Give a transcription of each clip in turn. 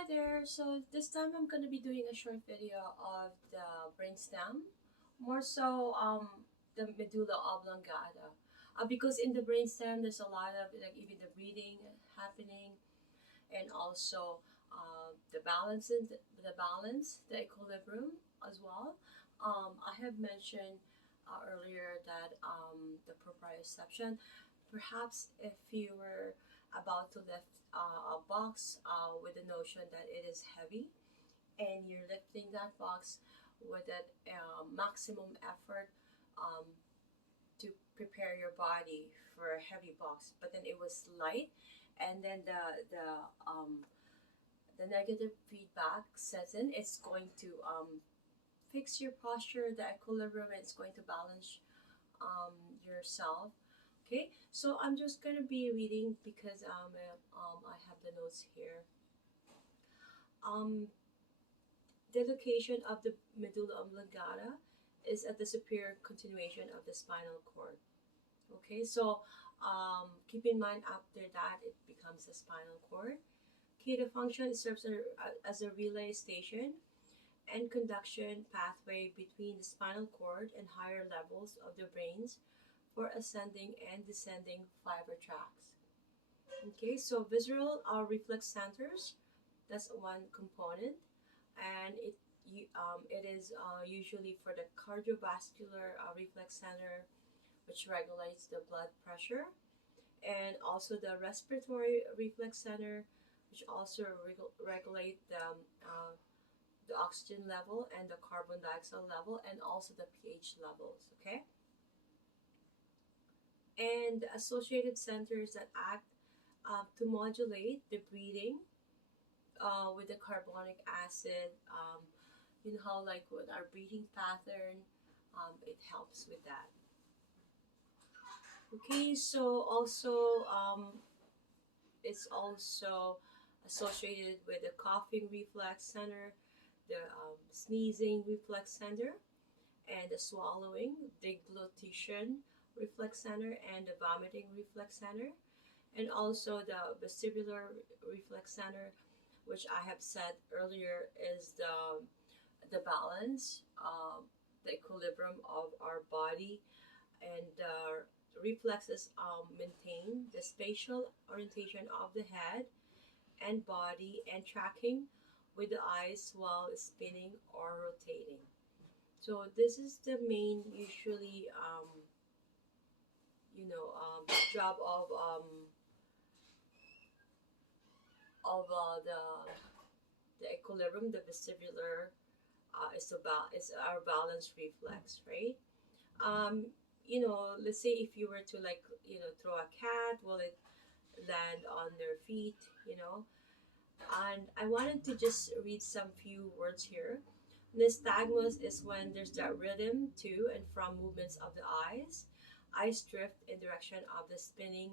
Hi there. So this time I'm going to be doing a short video of the brainstem, more so the medulla oblongata, because in the brainstem there's a lot of like even the breathing happening, and also the balance, the equilibrium as well. I have mentioned earlier that the proprioception. Perhaps if you were about to lift a box with the notion that it is heavy, and you're lifting that box with that maximum effort um, to prepare your body for a heavy box, but then it was light, and then the negative feedback sets in. It's going to fix your posture, the equilibrium, and it's going to balance um, yourself. Okay, so I'm just gonna be reading because I have the notes here. Um, the location of the medulla oblongata is at the superior continuation of the spinal cord. Okay, so keep in mind after that it becomes the spinal cord. Okay, the function serves as a relay station and conduction pathway between the spinal cord and higher levels of the brains for ascending and descending fiber tracts. Okay, so visceral reflex centers, that's one component, and it is usually for the cardiovascular reflex center, which regulates the blood pressure, and also the respiratory reflex center, which also regulate the oxygen level and the carbon dioxide level, and also the pH levels. Okay, and the associated centers that act to modulate the breathing with the carbonic acid. You know how like with our breathing pattern, it helps with that. Okay, so also it's also associated with the coughing reflex center, the sneezing reflex center, and the swallowing, deglutition reflex center, and the vomiting reflex center, and also the vestibular reflex center, which I have said earlier is the balance, the equilibrium of our body, and the reflexes maintain the spatial orientation of the head and body and tracking with the eyes while spinning or rotating. So this is the main usually job of the equilibrium, the vestibular is our balance reflex, right? Um, let's say if you were to like throw a cat, will it land on their feet? You know, and I wanted to just read some few words here. Nystagmus is when there's that rhythm to and from movements of the eyes. Eyes drift in direction of the spinning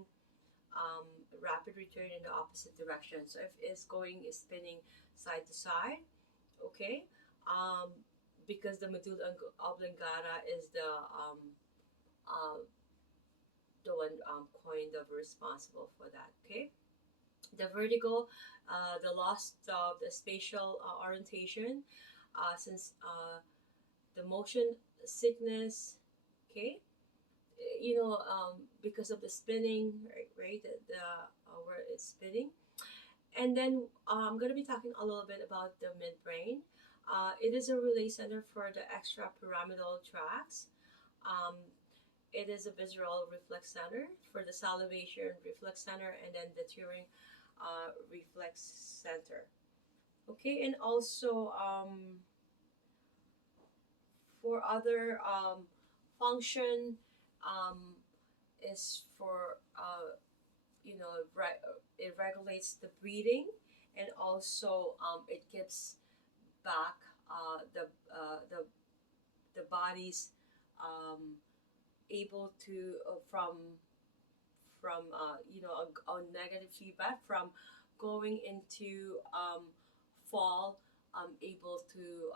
um, rapid return in the opposite direction. So if it's going is spinning side to side, okay, um, because the medulla oblongata is uh, the one coined of responsible for that. Okay, the vertigo, the loss of the spatial orientation, since the motion sickness. Okay, because of the spinning, right? The where it's spinning. And then I'm going to be talking a little bit about the midbrain. It is a relay center for the extrapyramidal tracts. Um, it is a visceral reflex center for the salivation reflex center, and then the tearing reflex center. Okay, and also for other function um, is for it regulates the breathing, and also it gives back the body's able to from a negative feedback from going into fall, able to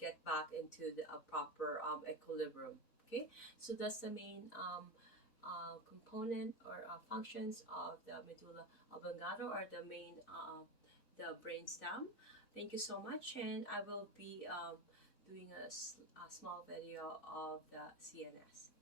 get back into the proper equilibrium. Okay, so that's the main component or functions of the medulla oblongata, or the main the brainstem. Thank you so much, and I will be doing a small video of the CNS.